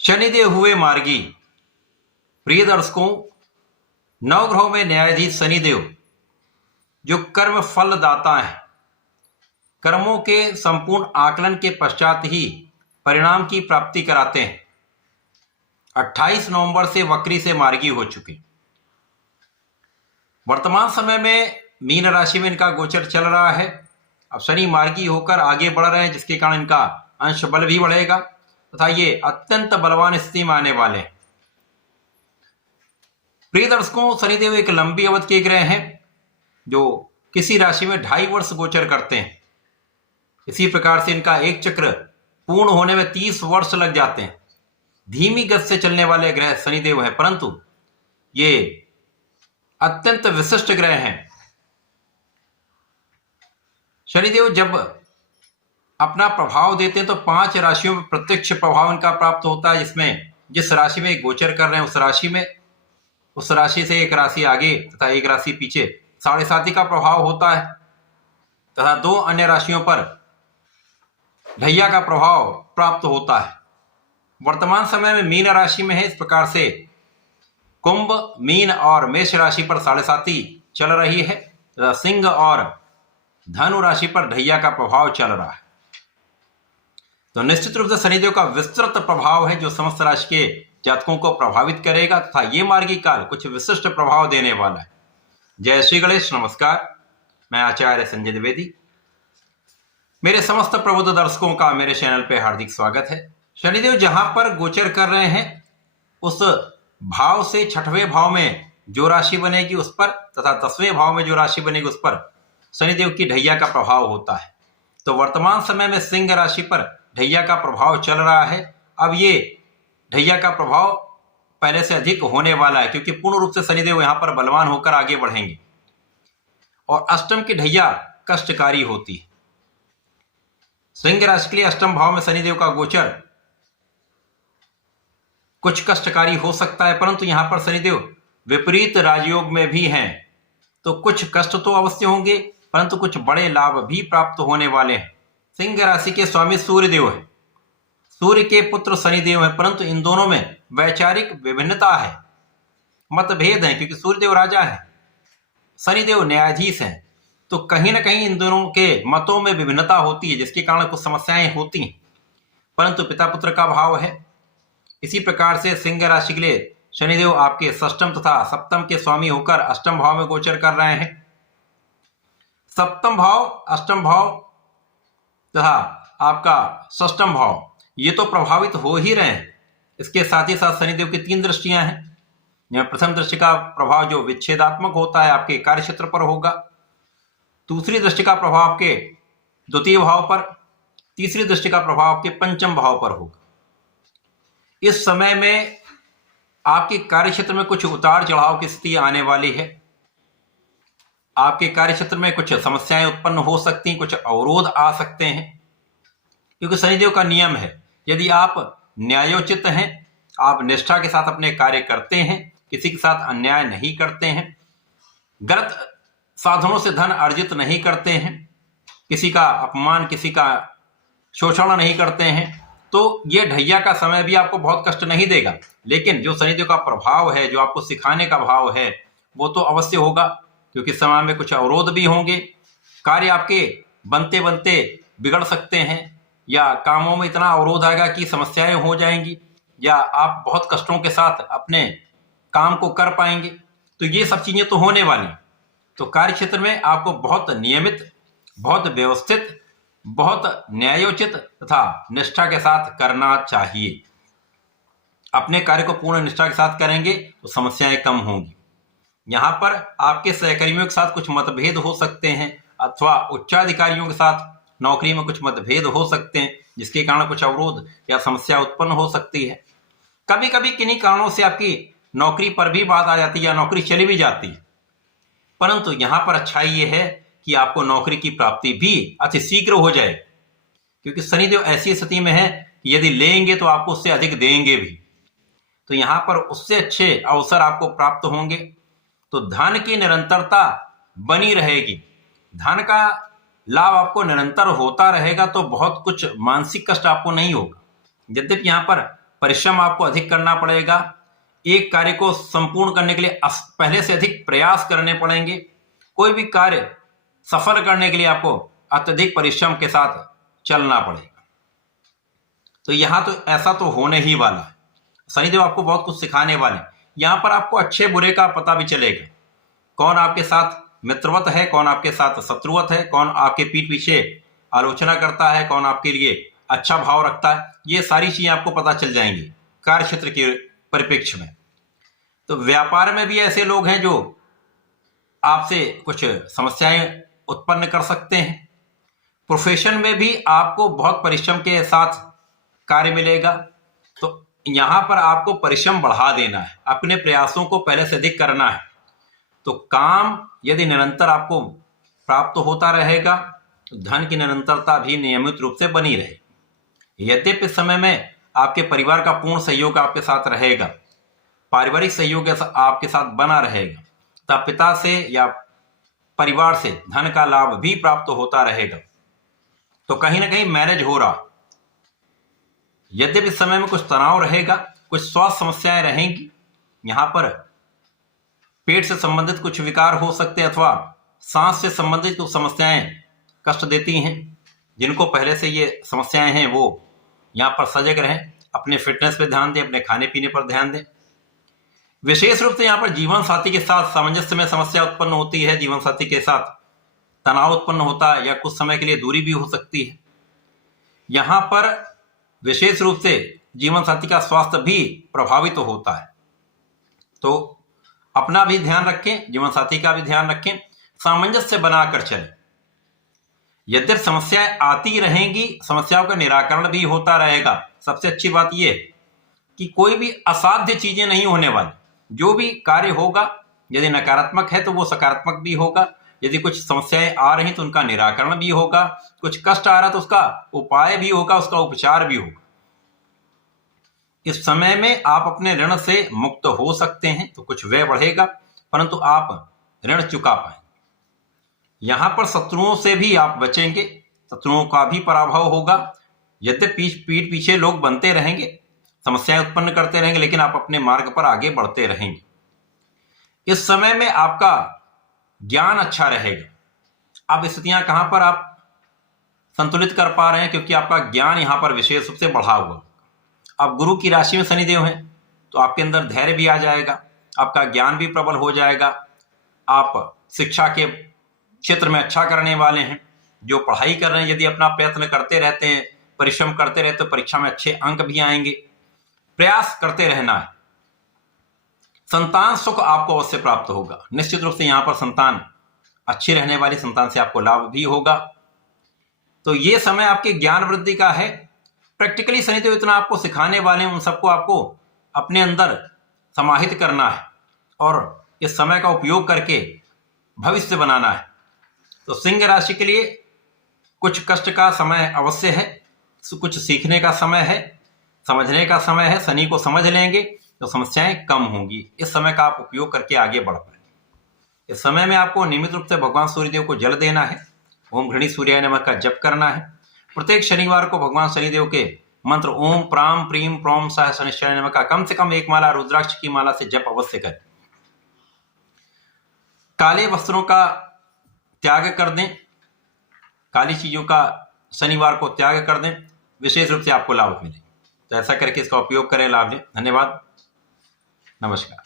शनिदेव हुए मार्गी। प्रिय दर्शकों, नवग्रहों में न्यायाधीश शनिदेव जो कर्म फल दाता है, कर्मों के संपूर्ण आकलन के पश्चात ही परिणाम की प्राप्ति कराते हैं। 28 नवंबर से वक्री से मार्गी हो चुके। वर्तमान समय में मीन राशि में इनका गोचर चल रहा है। अब शनि मार्गी होकर आगे बढ़ रहे हैं, जिसके कारण इनका अंश बल भी बढ़ेगा तथा ये अत्यंत बलवान स्थिति में आने वाले हैं। प्रिय दर्शकों, शनिदेव एक लंबी अवधि के ग्रह हैं जो किसी राशि में 2.5 वर्ष गोचर करते हैं। इसी प्रकार से इनका एक चक्र पूर्ण होने में 30 वर्ष लग जाते हैं। धीमी गति से चलने वाले ग्रह शनिदेव हैं, परंतु ये अत्यंत विशिष्ट ग्रह हैं। शनिदेव जब अपना प्रभाव देते हैं तो 5 राशियों में प्रत्यक्ष प्रभाव इनका प्राप्त होता है, जिसमें जिस राशि में गोचर कर रहे हैं उस राशि से एक राशि आगे तथा एक राशि पीछे 7.5 का प्रभाव होता है तथा 2 अन्य राशियों पर ढैया का प्रभाव प्राप्त होता है। वर्तमान समय में मीन राशि में है। इस प्रकार से कुंभ, मीन और मेष राशि पर 7.5 चल रही है तथा सिंह और धनु राशि पर ढैया का प्रभाव चल रहा है। तो निश्चित रूप से शनिदेव का विस्तृत प्रभाव है जो समस्त राशि के जातकों को प्रभावित करेगा तथा ये मार्गी काल कुछ विशिष्ट प्रभाव देने वाला है। जय श्री गणेश। नमस्कार, मैं आचार्य संजय द्विवेदी। मेरे समस्त प्रबुद्ध दर्शकों का मेरे चैनल पे हार्दिक स्वागत है। शनिदेव जहां पर गोचर कर रहे हैं उस भाव से 6वें भाव में जो राशि बनेगी उस पर तथा 10वें भाव में जो राशि बनेगी उस पर शनिदेव की ढैया का प्रभाव होता है। तो वर्तमान समय में सिंह राशि पर ढैया का प्रभाव चल रहा है। अब ये ढैया का प्रभाव पहले से अधिक होने वाला है, क्योंकि पूर्ण रूप से शनिदेव यहां पर बलवान होकर आगे बढ़ेंगे और अष्टम की ढैया कष्टकारी होती है। सिंह राशि के लिए अष्टम भाव में शनिदेव का गोचर कुछ कष्टकारी हो सकता है, परंतु यहां पर शनिदेव विपरीत राजयोग में भी हैं, तो कुछ कष्ट तो अवश्य होंगे, परंतु कुछ बड़े लाभ भी प्राप्त होने वाले हैं। सिंह राशि के स्वामी सूर्यदेव है, सूर्य के पुत्र शनिदेव है, परंतु इन दोनों में वैचारिक विभिन्नता है, मतभेद है, क्योंकि सूर्यदेव राजा है, शनिदेव न्यायाधीश हैं। तो कहीं ना कहीं इन दोनों के मतों में विभिन्नता होती है, जिसके कारण कुछ समस्याएं होती हैं, परंतु पिता पुत्र का भाव है। इसी प्रकार से सिंह राशि के लिए शनिदेव आपके षष्टम तथा सप्तम के स्वामी होकर अष्टम भाव में गोचर कर रहे हैं। सप्तम भाव, अष्टम भाव तथा आपका षष्टम भाव ये तो प्रभावित हो ही रहे हैं। इसके साथ ही साथ शनिदेव की 3 दृष्टियां हैं। प्रथम दृष्टि का प्रभाव जो विच्छेदात्मक होता है आपके कार्य क्षेत्र पर होगा, दूसरी दृष्टि का प्रभाव आपके द्वितीय भाव पर, तीसरी दृष्टि का प्रभाव आपके पंचम भाव पर होगा। इस समय में आपके कार्य क्षेत्र में कुछ उतार चढ़ाव की स्थिति आने वाली है। आपके कार्य क्षेत्र में कुछ समस्याएं उत्पन्न हो सकती हैं, कुछ अवरोध आ सकते हैं, क्योंकि शनिदेव का नियम है यदि आप न्यायोचित हैं, आप निष्ठा के साथ अपने कार्य करते हैं, किसी के साथ अन्याय नहीं करते हैं, गलत साधनों से धन अर्जित नहीं करते हैं, किसी का अपमान, किसी का शोषण नहीं करते हैं, तो ये ढैया का समय भी आपको बहुत कष्ट नहीं देगा। लेकिन जो शनिदेव का प्रभाव है, जो आपको सिखाने का भाव है, वो तो अवश्य होगा, क्योंकि समय में कुछ अवरोध भी होंगे। कार्य आपके बनते बनते बिगड़ सकते हैं, या कामों में इतना अवरोध आएगा कि समस्याएं हो जाएंगी, या आप बहुत कष्टों के साथ अपने काम को कर पाएंगे। तो ये सब चीजें तो होने वाली। तो कार्य क्षेत्र में आपको बहुत नियमित, बहुत व्यवस्थित, बहुत न्यायोचित तथा निष्ठा के साथ करना चाहिए। अपने कार्य को पूर्ण निष्ठा के साथ करेंगे तो समस्याएं कम होंगी। यहाँ पर आपके सहकर्मियों के साथ कुछ मतभेद हो सकते हैं, अथवा उच्चाधिकारियों के साथ नौकरी में कुछ मतभेद हो सकते हैं, जिसके कारण कुछ अवरोध या समस्या उत्पन्न हो सकती है। कभी कभी किन्हीं कारणों से आपकी नौकरी पर भी बात आ जाती है या नौकरी चली भी जाती है, परंतु यहाँ पर अच्छाई ये है कि आपको नौकरी की प्राप्ति भी अति शीघ्र हो जाए, क्योंकि शनिदेव ऐसी स्थिति में है कि यदि लेंगे तो आपको उससे अधिक देंगे भी। तो यहाँ पर उससे अच्छे अवसर आपको प्राप्त होंगे। तो धन की निरंतरता बनी रहेगी, धन का लाभ आपको निरंतर होता रहेगा, तो बहुत कुछ मानसिक कष्ट आपको नहीं होगा। यद्यपि यहाँ पर परिश्रम आपको अधिक करना पड़ेगा। एक कार्य को संपूर्ण करने के लिए पहले से अधिक प्रयास करने पड़ेंगे। कोई भी कार्य सफल करने के लिए आपको अत्यधिक परिश्रम के साथ चलना पड़ेगा। तो यहां तो ऐसा तो होने ही वाला है। शनिदेव आपको बहुत कुछ सिखाने वाले हैं। यहां पर आपको अच्छे बुरे का पता भी चलेगा, कौन आपके साथ मित्रवत है, कौन आपके साथ शत्रुवत है, कौन आपके पीठ पीछे आलोचना करता है, कौन आपके लिए अच्छा भाव रखता है। ये सारी चीजें आपको पता चल जाएंगी कार्य क्षेत्र के परिप्रेक्ष्य में। तो व्यापार में भी ऐसे लोग हैं जो आपसे कुछ समस्याएं उत्पन्न कर सकते हैं। प्रोफेशन में भी आपको बहुत परिश्रम के साथ कार्य मिलेगा। तो यहां पर आपको परिश्रम बढ़ा देना है, अपने प्रयासों को पहले से अधिक करना है। तो काम यदि निरंतर आपको प्राप्त होता रहेगा तो धन की निरंतरता भी नियमित रूप से बनी रहेगी। यद्यपि इस समय में आपके परिवार का पूर्ण सहयोग आपके साथ रहेगा, पारिवारिक सहयोग आपके साथ बना रहेगा, तब पिता से या परिवार से धन का लाभ भी प्राप्त होता रहेगा। तो कहीं ना कहीं मैनेज हो रहा। यद्यपि इस समय में कुछ तनाव रहेगा, कुछ स्वास्थ्य समस्याएं रहेंगी। यहां पर पेट से संबंधित कुछ विकार हो सकते हैं अथवा सांस से संबंधित कुछ समस्याएं कष्ट देती हैं। जिनको पहले से ये समस्याएं हैं वो यहाँ पर सजग रहें, अपने फिटनेस पे ध्यान दें, अपने खाने पीने पर ध्यान दें। विशेष रूप से यहाँ पर जीवन साथी के साथ सामंजस्य में समस्या उत्पन्न होती है। जीवन साथी के साथ तनाव उत्पन्न होता है या कुछ समय के लिए दूरी भी हो सकती है। यहाँ पर विशेष रूप से जीवन साथी का स्वास्थ्य भी प्रभावित होता है। तो अपना भी ध्यान रखें, जीवन साथी का भी ध्यान रखें, सामंजस्य बनाकर चलें। यद्यपि समस्याएं आती रहेंगी, समस्याओं का निराकरण भी होता रहेगा। सबसे अच्छी बात यह कि कोई भी असाध्य चीजें नहीं होने वाली। जो भी कार्य होगा यदि नकारात्मक है तो वो सकारात्मक भी होगा। यदि कुछ समस्याएं आ रही तो उनका निराकरण भी होगा। कुछ कष्ट आ रहा तो उसका उपाय भी होगा, उसका उपचार भी होगा। इस समय में आप अपने ऋण से मुक्त हो सकते हैं। तो कुछ व्यय बढ़ेगा परंतु आप ऋण चुका पाएंगे। यहां पर शत्रुओं से भी आप बचेंगे, शत्रुओं का भी पराभव होगा। यद्यपि पीठ पीछे लोग बनते रहेंगे, समस्याएं उत्पन्न करते रहेंगे, लेकिन आप अपने मार्ग पर आगे बढ़ते रहेंगे। इस समय में आपका ज्ञान अच्छा रहेगा। अब स्थितियां कहां पर आप संतुलित कर पा रहे हैं, क्योंकि आपका ज्ञान यहां पर विशेष रूप से बढ़ा हुआ। अब गुरु की राशि में शनिदेव हैं तो आपके अंदर धैर्य भी आ जाएगा, आपका ज्ञान भी प्रबल हो जाएगा। आप शिक्षा के क्षेत्र में अच्छा करने वाले हैं। जो पढ़ाई कर रहे हैं यदि अपना प्रयत्न करते रहते हैं, परिश्रम करते रहते तो परीक्षा में अच्छे अंक भी आएंगे। प्रयास करते रहना है। संतान सुख आपको अवश्य प्राप्त होगा। निश्चित रूप से यहां पर संतान अच्छी रहने वाली, संतान से आपको लाभ भी होगा। तो ये समय आपके ज्ञान वृद्धि का है। प्रैक्टिकली शनिदेव इतना आपको सिखाने वाले हैं, उन सबको आपको अपने अंदर समाहित करना है और इस समय का उपयोग करके भविष्य बनाना है। तो सिंह राशि के लिए कुछ कष्ट का समय अवश्य है, कुछ सीखने का समय है, समझने का समय है। शनि को समझ लेंगे तो समस्याएं कम होंगी। इस समय का आप उपयोग करके आगे बढ़ पाएंगे। इस समय में आपको नियमित रूप से भगवान सूर्यदेव को जल देना है, ओम घृणी सूर्याय नमः का जप करना है। प्रत्येक शनिवार को भगवान शनिदेव के मंत्र ओम प्राम प्रीम प्रोम सह शनिश्चराय नमः का कम से कम एक माला रुद्राक्ष की माला से जप अवश्य करें। काले वस्त्रों का त्याग कर दें, काली चीजों का शनिवार को त्याग कर दें, विशेष रूप से आपको लाभ मिले। तो ऐसा करके इसका उपयोग करें, लाभ लें। धन्यवाद, नमस्कार।